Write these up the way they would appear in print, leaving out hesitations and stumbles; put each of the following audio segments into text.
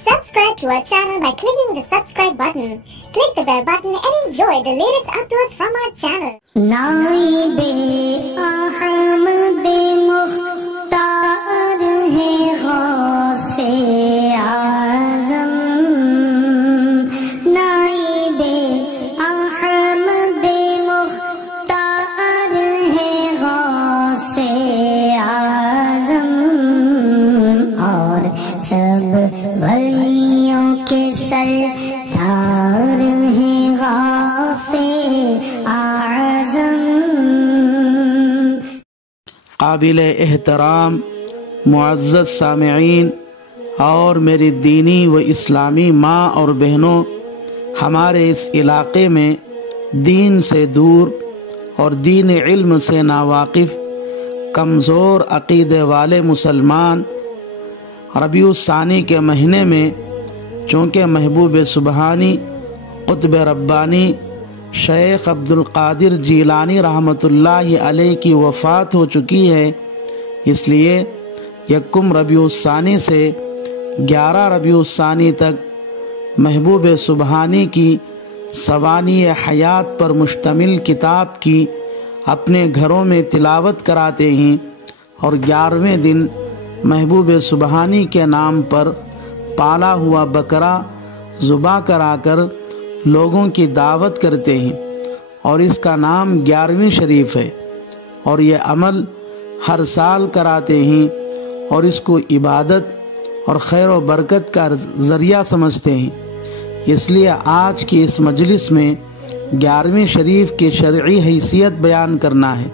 Subscribe to our channel by clicking the subscribe button. Click the bell button and enjoy the latest uploads from our channel. نائب احمد مختار ہے غوث اعظم، نائب احمد مختار ہے غوث اعظم، اور سب ولیوں کے سردار ہیں غوث اعظم۔ قابل احترام معزز سامعین اور میری دینی و اسلامی ماں اور بہنوں، ہمارے اس علاقے میں دین سے دور اور دین علم سے ناواقف کمزور عقیدے والے مسلمان ربیع الثانی کے مہینے میں چونکہ محبوب سبحانی قطب ربانی شیخ عبد القادر جیلانی رحمۃ اللہ علیہ کی وفات ہو چکی ہے، اس لیے یکم ربیع الثانی سے 11 ربیع الثانی تک محبوب سبحانی کی سوانی حیات پر مشتمل کتاب کی اپنے گھروں میں تلاوت کراتے ہیں، اور 11ویں دن محبوب سبحانی کے نام پر پالا ہوا بکرا ذبح کرا کر لوگوں کی دعوت کرتے ہیں، اور اس کا نام 11ویں شریف ہے، اور یہ عمل ہر سال کراتے ہیں اور اس کو عبادت اور خیر و برکت کا ذریعہ سمجھتے ہیں۔ اس لیے آج کی اس مجلس میں 11ویں شریف کی شرعی حیثیت بیان کرنا ہے،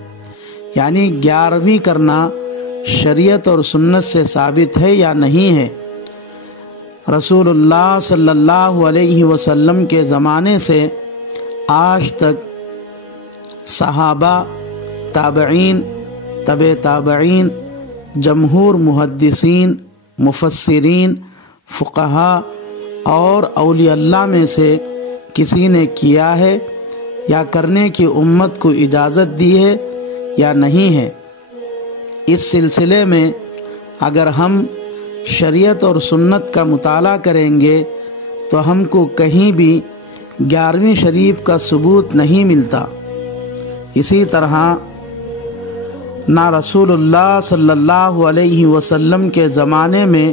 یعنی 11ویں کرنا شریعت اور سنت سے ثابت ہے یا نہیں ہے۔ رسول اللہ صلی اللہ علیہ وسلم کے زمانے سے آج تک صحابہ، تابعین، تبع تابعین، جمہور محدثین، مفسرین، فقہاء اور اولیاء اللہ میں سے کسی نے کیا ہے یا کرنے کی امت کو اجازت دی ہے یا نہیں ہے۔ اس سلسلے میں اگر ہم شریعت اور سنت کا مطالعہ کریں گے تو ہم کو کہیں بھی 11ویں شریف کا ثبوت نہیں ملتا۔ اسی طرح نہ رسول اللہ صلی اللہ علیہ وسلم کے زمانے میں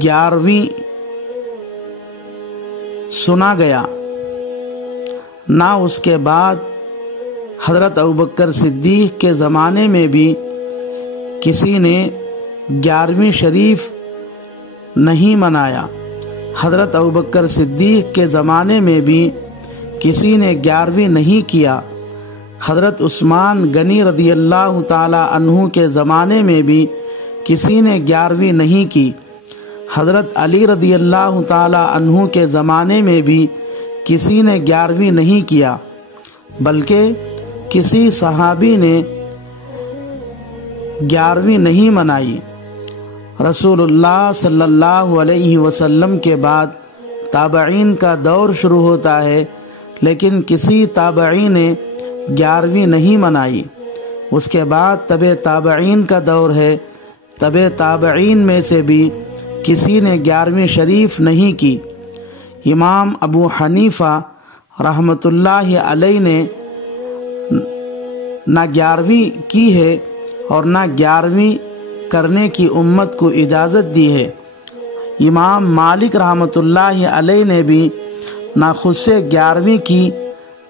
11ویں سنا گیا، نہ اس کے بعد حضرت ابوبکر صدیق کے زمانے میں بھی کسی نے 11ویں شریف نہیں منایا۔ حضرت ابوبکر صدیق کے زمانے میں بھی کسی نے 11ویں نہیں کیا۔ حضرت عثمان غنی رضی اللہ تعالی عنہ کے زمانے میں بھی کسی نے 11ویں نہیں کی۔ حضرت علی رضی اللہ تعالی عنہ کے زمانے میں بھی کسی نے 11ویں نہیں کیا، بلکہ کسی صحابی نے 11ویں نہیں منائی۔ رسول اللہ صلی اللہ علیہ وسلم کے بعد تابعین کا دور شروع ہوتا ہے، لیکن کسی تابعین نے 11ویں نہیں منائی۔ اس کے بعد تبع تابعین کا دور ہے، تبع تابعین میں سے بھی کسی نے 11ویں شریف نہیں کی۔ امام ابو حنیفہ رحمۃ اللہ علیہ نے نہ 11ویں کی ہے اور نہ 11ویں کرنے کی امت کو اجازت دی ہے۔ امام مالک رحمۃ اللہ علیہ نے بھی نہ خود سے 11ویں کی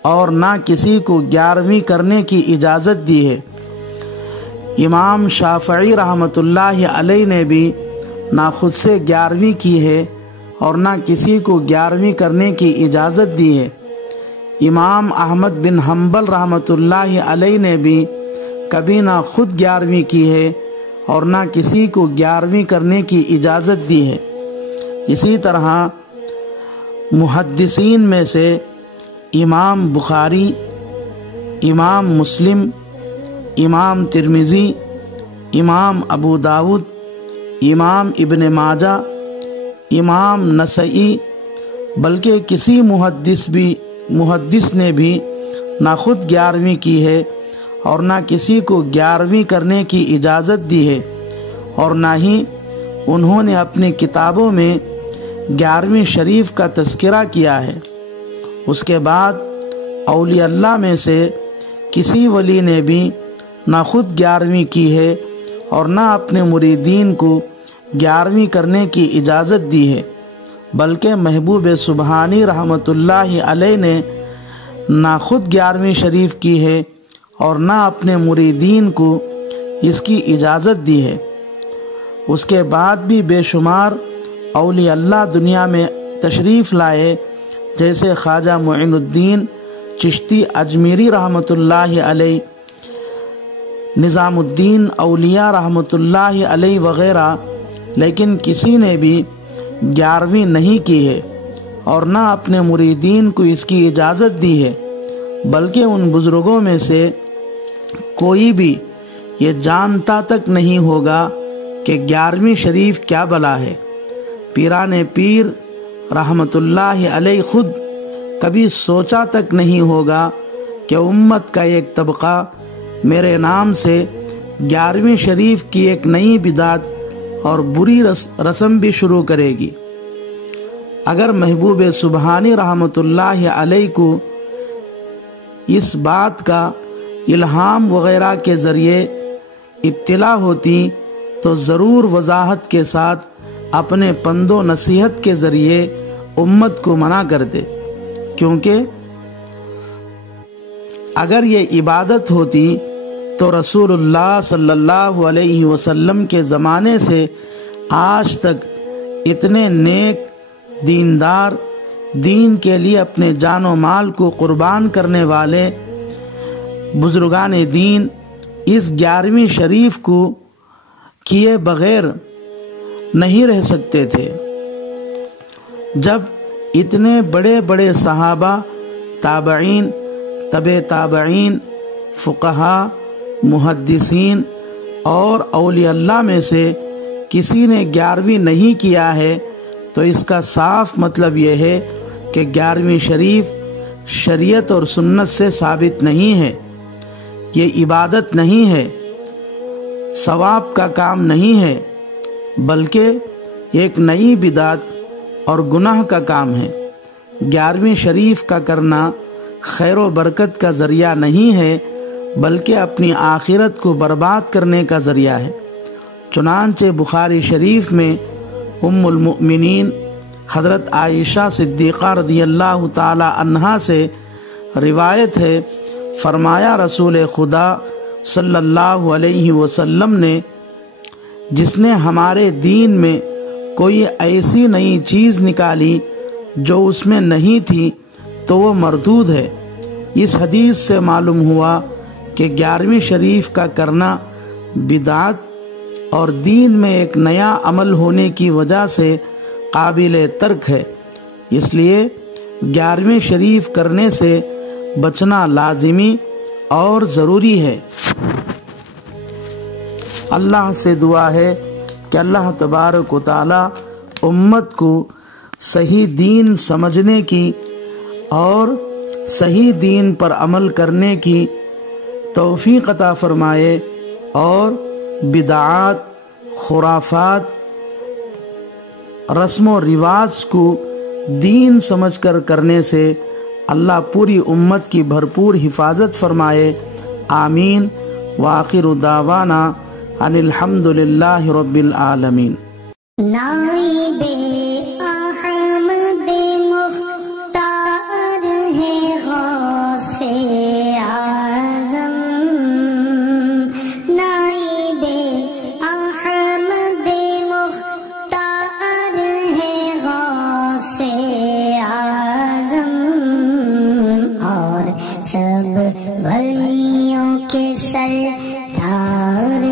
اور نہ کسی کو 11ویں کرنے کی اجازت دی ہے۔ امام شافعی رحمۃ اللہ علیہ نے بھی نہ خود سے 11ویں کی ہے اور نہ کسی کو 11ویں کرنے کی اجازت دی ہے۔ امام احمد بن حنبل رحمۃ اللہ علیہ نے بھی کبھی نہ خود 11ویں کی ہے اور نہ کسی کو 11ویں کرنے کی اجازت دی ہے۔ اسی طرح محدثین میں سے امام بخاری، امام مسلم، امام ترمذی، امام ابو داود، امام ابن ماجہ، امام نسائی، بلکہ کسی محدث نے بھی نہ خود 11ویں کی ہے اور نہ کسی کو 11ویں کرنے کی اجازت دی ہے، اور نہ ہی انہوں نے اپنی کتابوں میں 11ویں شریف کا تذکرہ کیا ہے۔ اس کے بعد اولیاء اللہ میں سے کسی ولی نے بھی نہ خود 11ویں کی ہے اور نہ اپنے مریدین کو 11ویں کرنے کی اجازت دی ہے، بلکہ محبوب سبحانی رحمۃ اللہ علیہ نے نہ خود 11ویں شریف کی ہے اور نہ اپنے مریدین کو اس کی اجازت دی ہے۔ اس کے بعد بھی بے شمار اولیاء اللہ دنیا میں تشریف لائے، جیسے خواجہ معین الدین چشتی اجمیری رحمۃ اللہ علیہ، نظام الدین اولیاء رحمۃ اللہ علیہ وغیرہ، لیکن کسی نے بھی 11ویں نہیں کی ہے اور نہ اپنے مریدین کو اس کی اجازت دی ہے، بلکہ ان بزرگوں میں سے کوئی بھی یہ جانتا تک نہیں ہوگا کہ 11ویں شریف کیا بلا ہے۔ پیران پیر رحمۃ اللہ علیہ خود کبھی سوچا تک نہیں ہوگا کہ امت کا ایک طبقہ میرے نام سے 11ویں شریف کی ایک نئی بدعت اور بری رسم بھی شروع کرے گی۔ اگر محبوب سبحانی رحمۃ اللہ علیہ کو اس بات کا الہام وغیرہ کے ذریعے اطلاع ہوتی تو ضرور وضاحت کے ساتھ اپنے پند و نصیحت کے ذریعے امت کو منع کر دے، کیونکہ اگر یہ عبادت ہوتی تو رسول اللہ صلی اللہ علیہ وسلم کے زمانے سے آج تک اتنے نیک دیندار، دین کے لیے اپنے جان و مال کو قربان کرنے والے بزرگان دین اس 11ویں شریف کو کیے بغیر نہیں رہ سکتے تھے۔ جب اتنے بڑے بڑے صحابہ، تابعین، تبع تابعین، فقہا، محدثین اور اولیاء اللہ میں سے کسی نے 11ویں نہیں کیا ہے تو اس کا صاف مطلب یہ ہے کہ 11ویں شریف شریعت اور سنت سے ثابت نہیں ہے، یہ عبادت نہیں ہے، ثواب کا کام نہیں ہے، بلکہ ایک نئی بدعت اور گناہ کا کام ہے۔ 11ویں شریف کا کرنا خیر و برکت کا ذریعہ نہیں ہے، بلکہ اپنی آخرت کو برباد کرنے کا ذریعہ ہے۔ چنانچہ بخاری شریف میں ام المؤمنین حضرت عائشہ صدیقہ رضی اللہ تعالی عنہا سے روایت ہے، فرمایا رسول خدا صلی اللہ علیہ وسلم نے، جس نے ہمارے دین میں کوئی ایسی نئی چیز نکالی جو اس میں نہیں تھی تو وہ مردود ہے۔ اس حدیث سے معلوم ہوا کہ 11ویں شریف کا کرنا بدعت اور دین میں ایک نیا عمل ہونے کی وجہ سے قابل ترک ہے، اس لیے 11ویں شریف کرنے سے بچنا لازمی اور ضروری ہے۔ اللہ سے دعا ہے کہ اللہ تبارک و تعالی امت کو صحیح دین سمجھنے کی اور صحیح دین پر عمل کرنے کی توفیق عطا فرمائے، اور بدعات، خرافات، رسم و رواج کو دین سمجھ کر کرنے سے اللہ پوری امت کی بھرپور حفاظت فرمائے۔ آمین۔ وآخر دعوانا ان الحمد للہ رب العالمین۔ نائب احمد مختار ہے غوث اعظم، نائب احمد مختار ہے غوث اعظم، اور سب ولیوں کے سردار